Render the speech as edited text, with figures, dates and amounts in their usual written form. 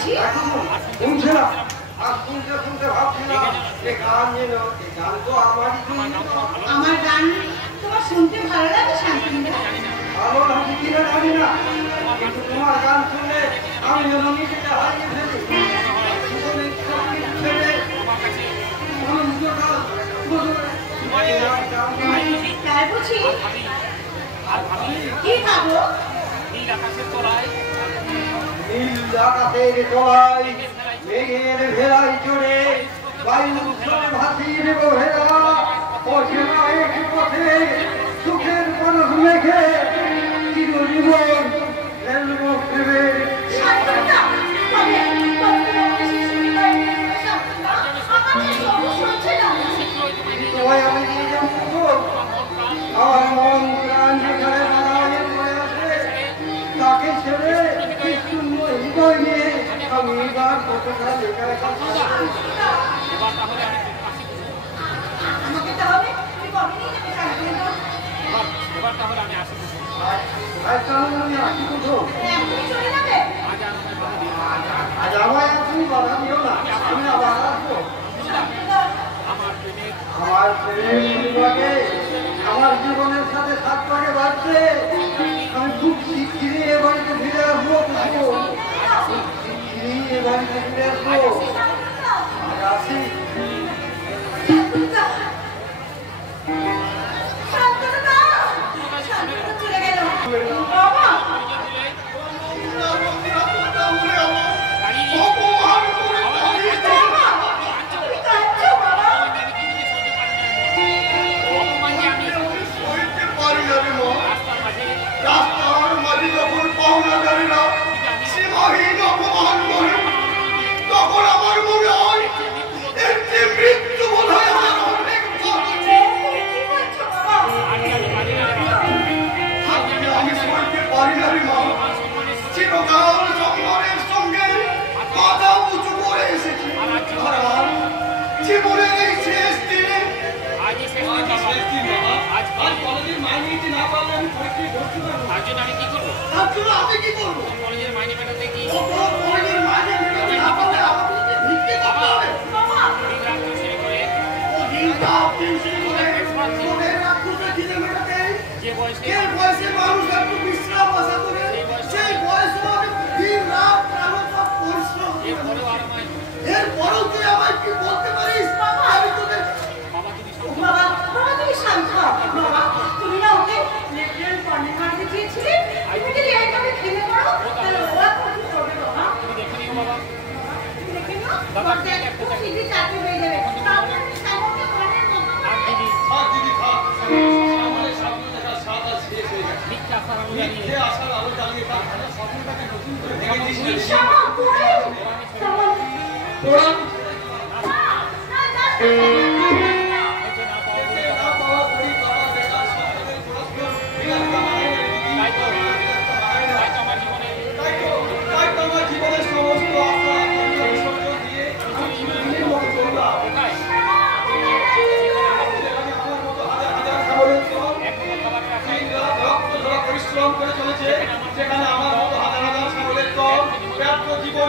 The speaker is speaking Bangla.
শুনছিলাম আর শুনতে শুনতে ভাবছিলাম যে গান যেন গান তো আমারই আমার গান তোমার শুনতে ভালো লাগে শান্তনুদা? ভালো লাগে কিনা জানি না, কিন্তু তোমার গান শুনলে আমি যেন নিজেকে হারিয়ে ফেলি। তাই বুঝি? কি খাবো? নীল আকাশের তলায় মেঘের ভেলায় চড়ে বায়ু ভাসিয়ে দেব ভেলা এক পথে সুখের মানুষ মেঘে চিরজীবন ফেলব প্রেমের। তোমায় আমি নিয়ে যাবো, আমার মন প্রাণ যেখানে বাগানে পড়ে আছে তাকে ছেড়ে শূন্য হৃদয় নিয়ে আমি এবার কতটা লেখায় আমাকে তাহলে তুমি কবে নিয়ে যাবে শান্তনুদা? এবার তাহলে আমি আসি। আমি আসি কোথাও? এখনই চলে যাবে? আজ আমায় এখনই বাধা দিও না, আমি আবার আসবো। আমার প্রেমের আমার জীবনের সাথে সাত পাকে বাঁচতে আমি খুব শিগগিরই এ বাড়িতে ফিরে আসবো। শিগগিরই এ বাড়িতে ফিরে আসবো। আজ আসি। চলে গেল বাবা। রাস্তার মাঝে যখন পাওনাদারেরা সীমাহীন অপমান করে তখন আমার মনে হয় এর যে মৃত্যু বোধ হয় আমার অনেক আমি সইতে পারি না রে মা। চিরকাল জঙ্গলের সঙ্গে মাথা উঁচু করে এসেছি, জীবনের এই শেষ দিনে আমি কি করবো? আমি কি করবো? কলেজের মাইনে মেটাতে কি কলেজের মাইনে মেটাতে না পারলে আমাকে ভিক্ষে করতে হবে। যে বয়সে মানুষ একটু বিশ্রাম আশা করে সেই বয়সে আমি দিন রাত প্রাণপাত পরিশ্রম এরপরেও তুই আমায় কি বলতে পারিস? আমি তোদের বাবা বাবা তুমি শান্ত হও বাবা। তুমি না ওকে লেফটেন্যান্ট কর্নেল বানাতে চেয়েছিলে, তুমি যদি এইভাবে খেলে পড়ো তাহলে ওরা কি করবে বাবা? তুমি দেখে নিও বাবা। তুমি দেখে নিও বাবা, খুব শীঘ্রই চাকরি হয়ে যাবে। তাহলে তুমি সামনে কর্নেল বাবা দিদি খা আমাদের স্বপ্ন দেখা স্বাদ আর শেষ হয়ে গেছে। মিথ্যে আশার আলো জ্বালিয়ে তার স্বপ্নটাকে নতুন করে ভেঙে দিয়েছিলেন। জীবনের সমস্ত আশা বিসর্জন দিয়ে পরিশ্রম করে চলেছে, সেখানে আমার মতো হাজার হাজার ছাগলের দল ব্যর্থ জীবন